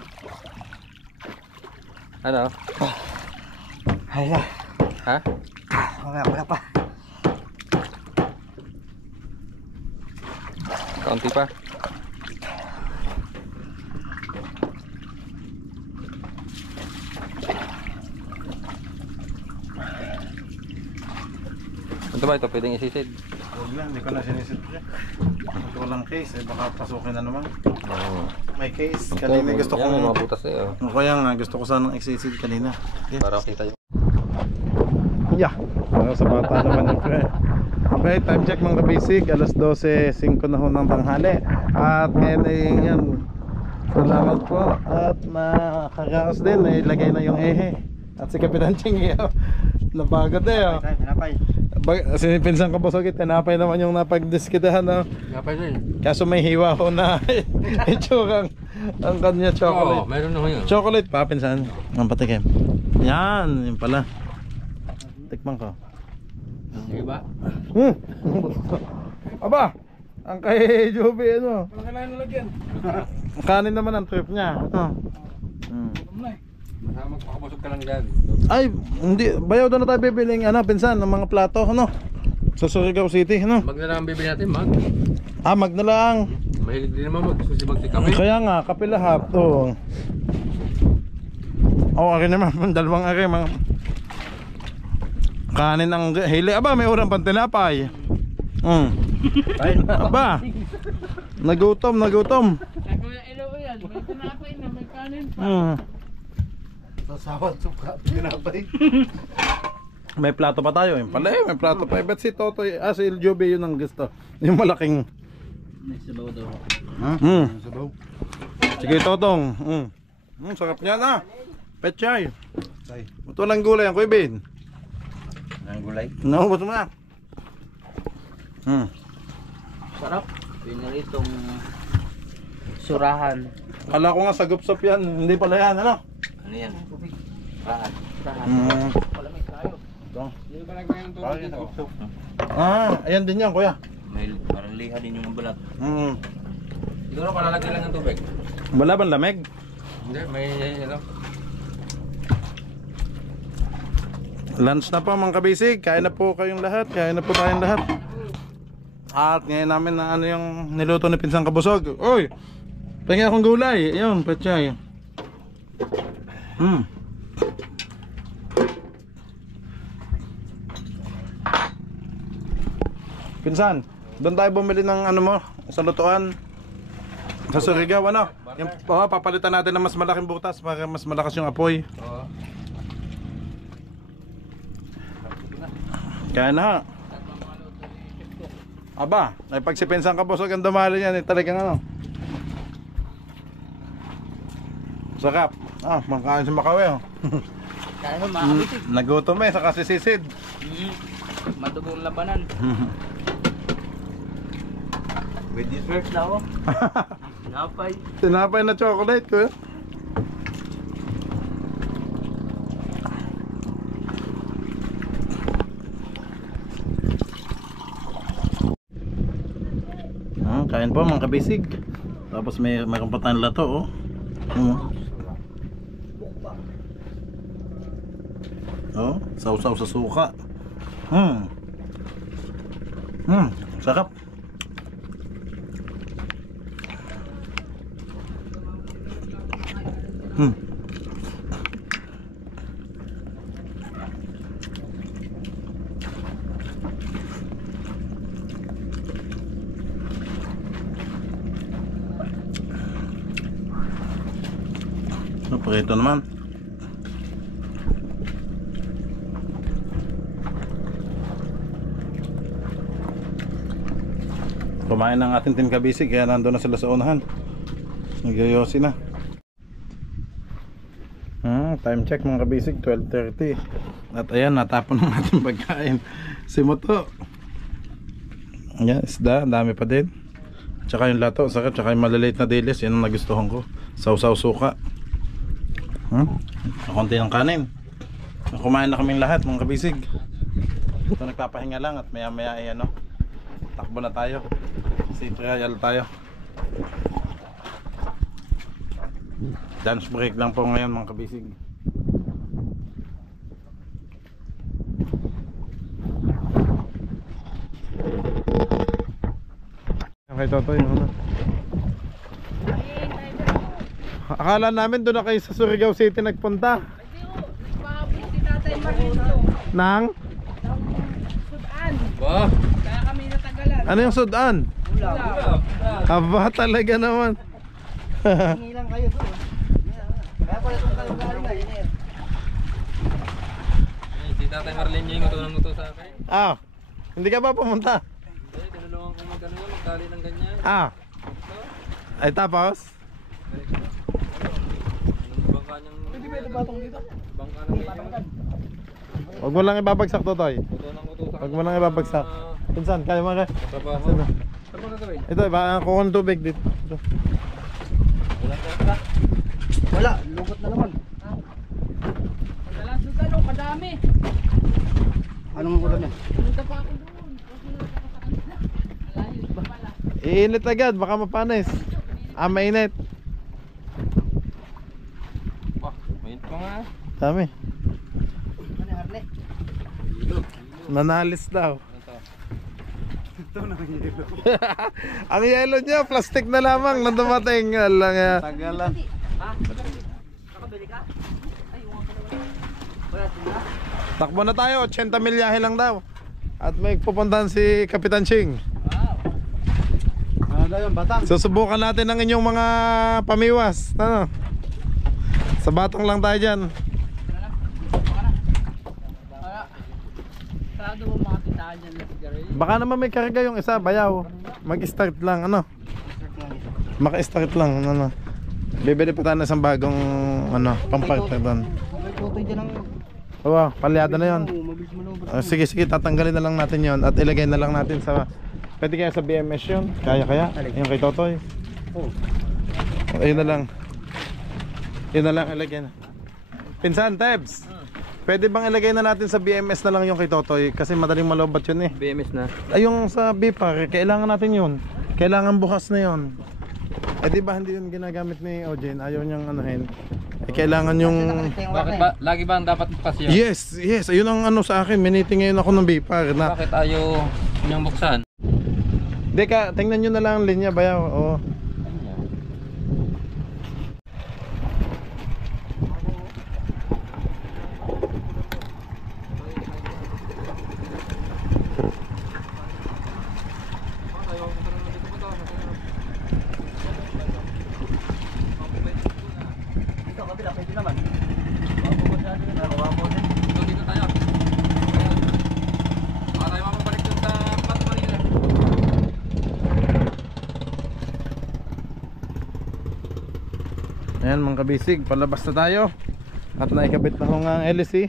Ano? Ay na. Ha? Wala pa. Kaunti pa. Ito ba ito? Pwedeng isisid? Huwag na, hindi ko na sinisit siya. Ito walang case, eh, baka pasukin na naman. Oo. May case, kanina gusto ko. Yan, may mga butas eh. Oh. Kaya nga, gusto ko sanang isisid kanina. Okay. Para kita yung... Yeah, sa bata naman yung friend. Okay, time check mga kabisig. Alas 12:05 na ho ng tanghali. At ngayon ay yan. Salamat po. At nakakaos din. Nailagay na yung ehe. At si Kapitan Ching napagod eh. Oh. Hinapay. Sinipinsan ko po sagit. Tinapay naman yung napagdiskitahan. Oh. Kapay din. Kaso may hiwa ho na itsura ang kanya chocolate. Oo, meron na ho yun. Chocolate pa, pinsan. Ang patikim. Yan, yun pala. Tikman ko. Sige ba? Aba, ang kay Joby ano? Wala kailangan nalagyan. Kanin naman ang trip niya. Magpakabusog ka lang dyan. Ay, hindi. Bayaw doon na tayo bibiling ano, pinsan, ng mga plato, ano? Sa Surigao City, ano? Mag na lang ang bibili natin, mag. Mag na lang. Mahilig din naman magsusibag si kami. Kaya nga, kape lahat. Oo. Akin naman, dalawang ari. Kanin ang hili. Aba, may urang pantinapay. Aba, nagutom. Kuya Ilo yan, may tinapay na, may kanin pa. Sasawad suka, pinapay. May plato pa tayo. Yung pala may plato pa. Bet si Totoy, si Joby yun ang gusto. Yung malaking. May sabaw daw. Sabaw. Sige, Totong. Sarap niya na. Pechay. Say, Buto lang gulay ang Kuya Ben. ang gulay. No, buto mo na. Sarap. Pinaritong surahan. Kala ko nga sagupsop yan. Hindi pala yan, ano? Ano yan? Surahan. Palamig tayo. Ito. Hindi ba lang kayong tubig dito? Ayan din yan, Kuya. May parang liha din yung balat. Siguro palalagyan lang ng tubig. Wala bang lamig? Hindi, may ano. Lunch na po mga kabisig. Kain na po kayong lahat. Kain na po tayong lahat. At ngayon namin na ano yung niluto ni Pinsang Kabusog. Uy! Tingnan akong gulay. Ayun, pechay. Pinsan, doon tayo bumili ng ano mo sa lutuan. Sa Surigao, ano? Yung, papalitan natin ng mas malaking butas para mas malakas yung apoy. Oo. Kaya na. Aba, ay pag si Pinsang Kabusog ang dumali yan, talagang ano. Sarap. Makain si Makawi. Kaya mo makakabisig. Nagutom saka sisisid. Madugong labanan. With dessert na ako. Napay. Tinapay na chocolate ko. Kain po mga kabisig. Tapos mayroon pa tayong lato, sausaw sa suka. Sarap. Pareto naman. Kumain ng ating team kabisig, kaya nandun na sila sa unahan. Nagyoyosi na. Time check mga kabisig, 12:30. At ayan, natapon ng ating pagkain. Si Moto. Ayan, isda, dami pa din. Tsaka yung lato, sakit, tsaka yung maliliit na dilis, yan ang nagustuhan ko. Sausaw suka. Konti ng kanin. Kumain na kaming lahat mga kabisig. Ito nagpapahinga lang at maya maya ay ano, takbo na tayo. Si trial tayo. Dance break lang po ngayon mga kabisig. Okay, Totoy, ano? Akala namin doon na kayo sa Surigao City nagpunta. Pahabol si Tatay Marlito. Nang? Sudan. Ba? Kaya kami natagalan. Ano yung Sudan? Ulam. Aba talaga naman. Hingi lang kayo doon. Kaya pala itong kalungaling na yun eh. Si Tatay Marlene yung utunan mo to sa akin. Hindi ka ba pumunta? Hindi, tinulungan ko magano yun, magtali ng ganyan. Ay tapos? Bangka niyang... Hindi ba ito batong dito? Bangka ng ganyan. Huwag mo lang ibabagsak, Totoy. Utunan ko to sa... Huwag mo lang ibabagsak. Pinsan, kaya mo ka? Trabaho. Saan mo gagawin? Ito, kuha ng tubig dito. Ito. Wala, lugot na naman. Dalang Sudan o, kadami. Anong ulam yan? Punta pa ako doon. Kasi nakakasakit na. Alayo pa pala. Iinit agad, baka mapanis. Mainit. Mayit pa nga. Dami. Ano yung harne? Nanalis daw. Ito. Ang yelo niya, plastic na lamang nang dumating. Alang, Tagalan. Nakabili ka? Ay, wala sila. takbo na tayo, 80 milyahe lang daw. At may pupuntahan si Kapitan Ching. Ano daw yung batang? Susubukan natin ang inyong mga pamiwas. Ano? Sa batong lang tayo dyan. Sarado mo mga tindahan dyan na sigarilyo. Baka naman may karga yung isa, bayaw. Mag-start lang, ano? Maka-start lang, ano? Bibili pa tayo ng isang bagong, ano, pampartner doon. May tutoy dyan ang... Oo, palyada na yun. Mabilis malubos. Sige, sige, tatanggalin na lang natin yon at ilagay na lang natin sa... Pwede kaya sa BMS yun? Kaya? Yung kay Totoy? Oo. Ayun na lang. Yun na lang ilagay na. Pinsan, Tebs, pwede bang ilagay na natin sa BMS na lang yung kay Totoy? Kasi madaling malobat yun eh. BMS na. Ay, yung sa BPAR, kailangan natin yun. Kailangan bukas na yun. Eh di ba hindi yun ginagamit ni Ojen? Ayaw niyang anuhin. Eh, kailangan yung... Bakit ba? Lagi ba ang dapat pasya? Yes, yes. Ayun ang ano sa akin. Miniting ngayon ako ng BPAR na... Bakit ayaw niyang buksan? Hindi ka, tingnan nyo na lang ang linya bayaw. Oo. Ito, kabila, pwede naman. Dito tayo. Baka tayo mamabalik dun sa Plat Marina. Ayan mga kabisig, palabas na tayo. At naikabit na ko nga ang LC.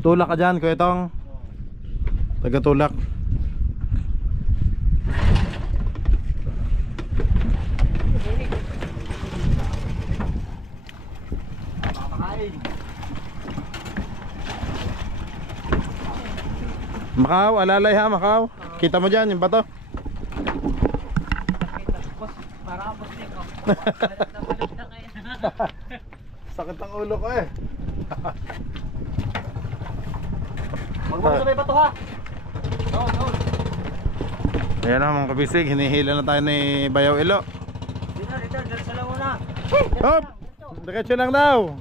Tulak ka dyan, Kuya Tong. Taga-tulak. Makaw, alalay ha, Makaw. Kita mo dyan yung bato. Para ako ko. Sakit ang ulo ko eh. Huwag mo sabay bato ha. Ayan na mga kabisig, hinihila na tayo ni Bayaw Ilo. Dito, sa launa. Hop! Diretso lang daw.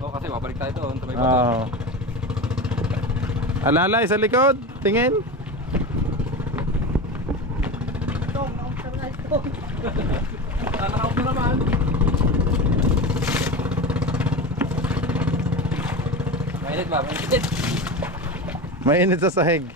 Oo, kasi babalik tayo doon. Sabay ba? Oo. Alalay sa likod, tingin. Ito, nausap na ito. Nakakaupo naman. Mainit ba? Mainit. Mainit sa sahig.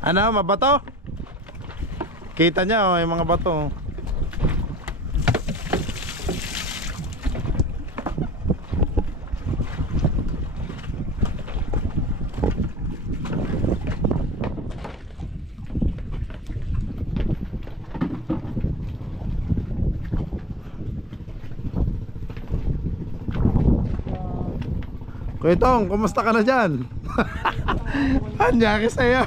Ano, mabato? Kita niya oh, yung mga bato. Kuya Tong, kumusta ka na dyan? Anyaki sa'yo.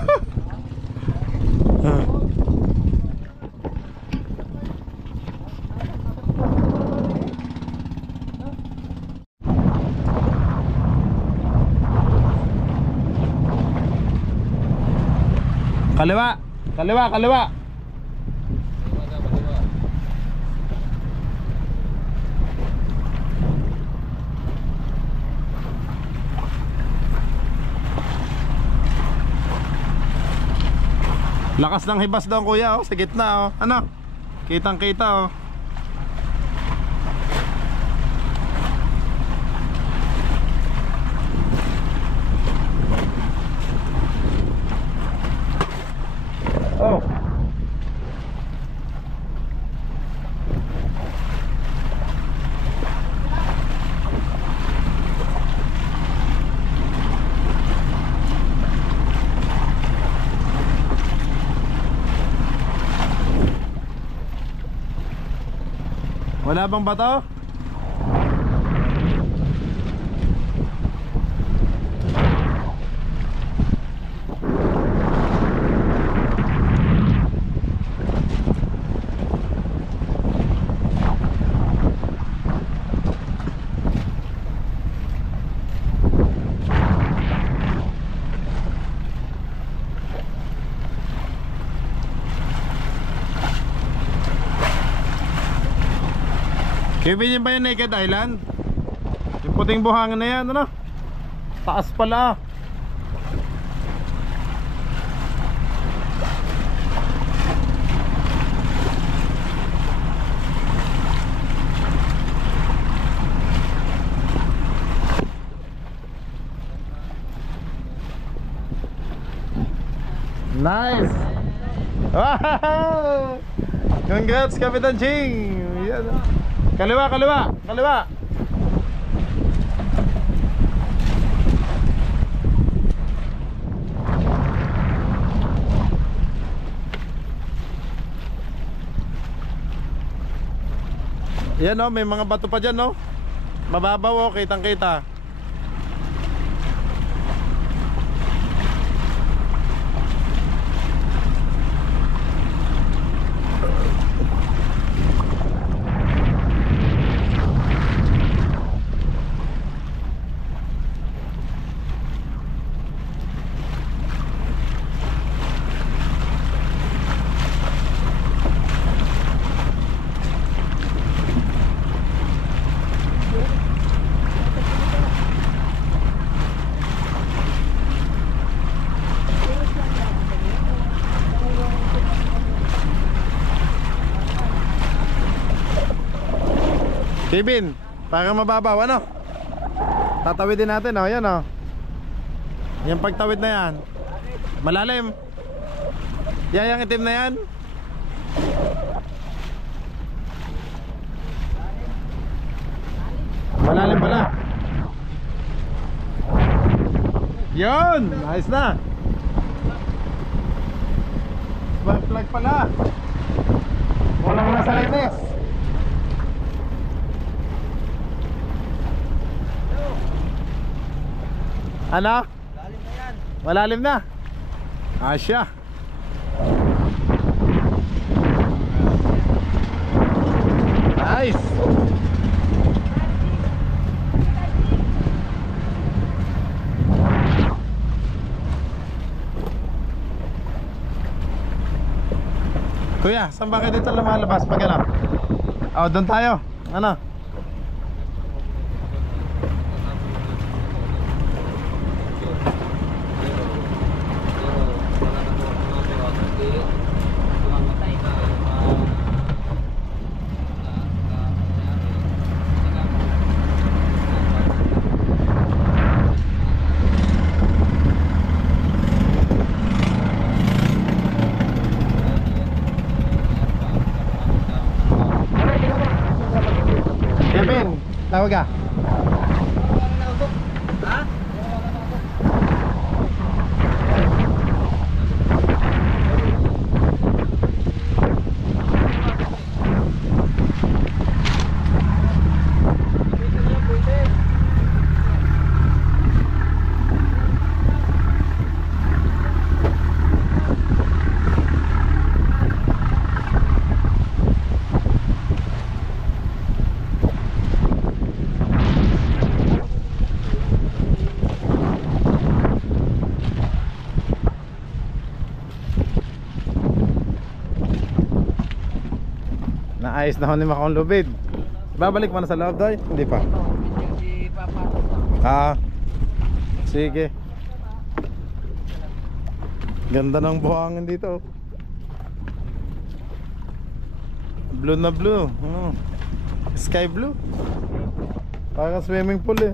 Kaliwa, kaliwa, kaliwa. Lakas ng hibas daw kuya oh, sa gitna oh. Ano? Kitang kita oh. Oh. Wala bang bato? Kevin, yun ba yung Naked Island? Yung puting buhangin na yan, ano? Taas pala. Nice! Wow! Congrats, Kapitan Ching! Yan. Kaliwa, kaliwa, kaliwa. Yan o, may mga bato pa dyan o. Mababaw o, kitang kita. Kevin, para mababaw, ano? Tatawidin natin, oh, yan, oh. Yung pagtawid na yan. Malalim. Yan, yung itim na yan. Malalim pala. Yun, ayos na. Spark plug pala. Walang nasa lights. Ano? Malalim na yan. Malalim na. Asya. Nice. Kuya, saan ba kayo dito lumalabas pag ano? Oh, doon tayo. Ano? Kevin, tawag ka. Naayos na ho ni Makong Lubid. Babalik mo na sa loob, Doy? Hindi pa. Ah, sige. Ganda ng buhangin dito. Blue na blue. Sky blue. Parang swimming pool eh.